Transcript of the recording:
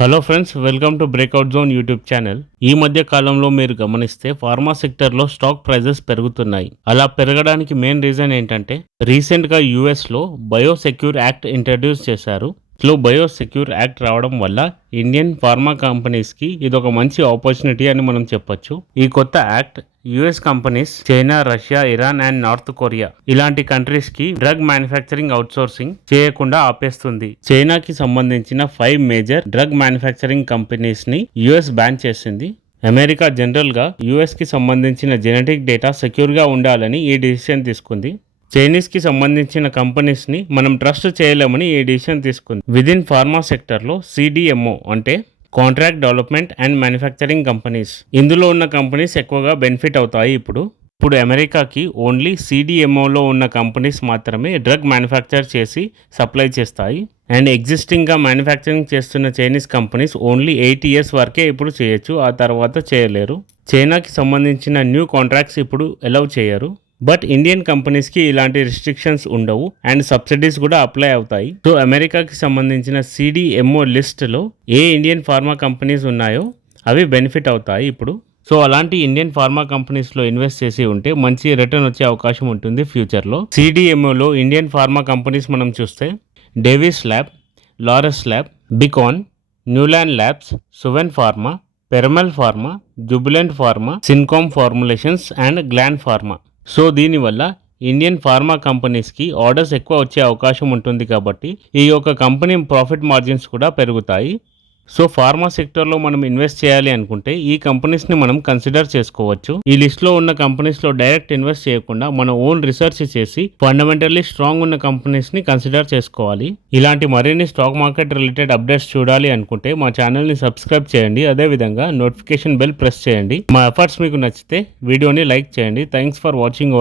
Hello friends, welcome to breakout zone YouTube channel. ఈ మధ్య కాలంలో మీరు గమనిస్తే ఫార్మా సెక్టర్లో స్టాక్ ప్రైజెస్ పెరుగుతున్నాయి. అలా పెరగడానికి మెయిన్ రీజన్ ఏంటంటే రీసెంట్గా యూఎస్లో బయోసెక్యూర్ యాక్ట్ ఇంట్రడ్యూస్ చేశారు. బయోసెక్యూర్ యాక్ట్ రావడం వల్ల ఇండియన్ ఫార్మా కంపెనీస్కి ఇది ఒక మంచి ఆపర్చునిటీ అని మనం చెప్పొచ్చు. ఈ కొత్త act US companies China, Russia, Iran and north Korea ఇలాంటి కంట్రీస్ కి డ్రగ్ మ్యానుఫ్యాక్చరింగ్ అవుట్సోర్సింగ్ చేయకుండా ఆపేస్తుంది. చైనాకి సంబంధించిన 5 మేజర్ డ్రగ్ మ్యానుఫ్యాక్చరింగ్ కంపెనీస్ ని యుఎస్ బ్యాన్ చేసింది. అమెరికా జనరల్ గా యుఎస్ కి సంబంధించిన జెనెటిక్ డేటా సెక్యూర్ గా ఉండాలని ఈ డిసిషన్ తీసుకుంది. చైనీస్ కి సంబంధించిన కంపెనీస్ ని మనం ట్రస్ట్ చేయలేమని ఈ డిసిషన్ తీసుకుంది. విదిన్ ఫార్మా సెక్టర్ లో సిడిఎంఓ అంటే contract development and manufacturing companies, ఇందులో ఉన్న కంపెనీస్ ఎక్కువగా బెనిఫిట్ అవుతాయి. ఇప్పుడు అమెరికాకి ఓన్లీ సిడిఎంఓలో ఉన్న కంపెనీస్ మాత్రమే డ్రగ్ మ్యానుఫ్యాక్చర్ చేసి సప్లై చేస్తాయి. అండ్ ఎగ్జిస్టింగ్గా మ్యానుఫ్యాక్చరింగ్ చేస్తున్న చైనీస్ కంపెనీస్ ఓన్లీ 8 years వరకే ఇప్పుడు చేయొచ్చు, ఆ తర్వాత చేయలేరు. చైనాకి సంబంధించిన న్యూ కాంట్రాక్ట్స్ ఇప్పుడు అలౌ చేయరు. బట్ ఇండియన్ కంపెనీస్కి ఇలాంటి రిస్ట్రిక్షన్స్ ఉండవు అండ్ సబ్సిడీస్ కూడా అప్లై అవుతాయి. సో అమెరికాకి సంబంధించిన సిడిఎంఓ లిస్ట్లో ఏ ఇండియన్ ఫార్మా కంపెనీస్ ఉన్నాయో అవి బెనిఫిట్ అవుతాయి ఇప్పుడు. సో అలాంటి ఇండియన్ ఫార్మా కంపెనీస్లో ఇన్వెస్ట్ చేసి ఉంటే మంచి రిటర్న్ వచ్చే అవకాశం ఉంటుంది ఫ్యూచర్లో. సిడిఎంఓలో ఇండియన్ ఫార్మా కంపెనీస్ మనం చూస్తే Davis lab, Laurus lab, Biocon, Neuland labs, Suven pharma, Piramal pharma, Jubilant pharma, Syncom formulations and Gland pharma. So దీనివల్ల ఇండియన్ ఫార్మా కంపెనీస్కి ఆర్డర్స్ ఎక్కువ వచ్చే అవకాశం ఉంటుంది కాబట్టి ఈ యొక్క కంపెనీ ప్రాఫిట్ మార్జిన్స్ కూడా పెరుగుతాయి. సో ఫార్మా సెక్టర్లో మనం ఇన్వెస్ట్ చేయాలి అనుకుంటే ఈ కంపెనీస్ని మనం కన్సిడర్ చేసుకోవచ్చు. ఈ లిస్ట్లో ఉన్న కంపెనీస్లో డైరెక్ట్ ఇన్వెస్ట్ చేయకుండా మన ఓన్ రీసెర్చ్ చేసి ఫండమెంటల్లీ స్ట్రాంగ్ ఉన్న కంపెనీస్ని కన్సిడర్ చేసుకోవాలి. ఇలాంటి మరిన్ని స్టాక్ మార్కెట్ రిలేటెడ్ అప్డేట్స్ చూడాలి అనుకుంటే మా ఛానల్ని సబ్స్క్రైబ్ చేయండి. అదేవిధంగా నోటిఫికేషన్ బెల్ ప్రెస్ చేయండి. మా ఎఫర్ట్స్ మీకు నచ్చితే వీడియోని లైక్ చేయండి. Thanks for watching.